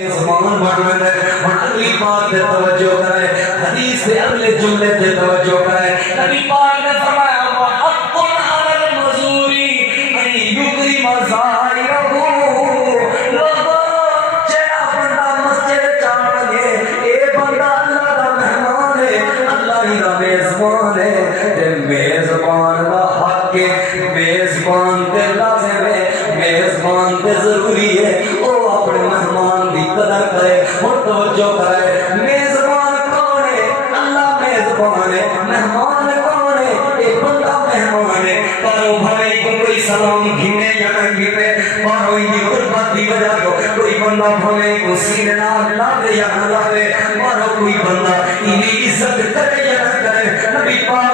زمان بڑھنے دے اور اگلی بات دے توجہ کرے، حدیث دے اگلے جملے دے توجہ کرے۔ نبی پاک نے فرمایا وَحَقٌّ عَلَى الْمَزُورِ أَن يُكْرِمَ زَائِرَهُ۔ لوگوں جڑا بندہ مسجد جان لگے اے بندہ اللہ دا مہمان ہے، اللہ ہی دا میزبان ہے، تے میزبان دا حق ہے، میزبان تے لازم ہے، میزبان تے ضروری ہے او اپنے مہمان دی قدر کرے اور توجہ کرے۔ میزبان کون ہے؟ اللہ میزبان ہے۔ مہمان کون ہے؟ ایک بندہ مہمان ہے۔ پرو بھلے کو کوئی سلام گھنے یا نہ گھنے، پرو ہی غربت دی وجہ کو کوئی بندہ بھلے کو سینے نال لاوے یا نہ لاوے، پرو کوئی بندہ انہی عزت کرے یا نہ کرے، نبی پاک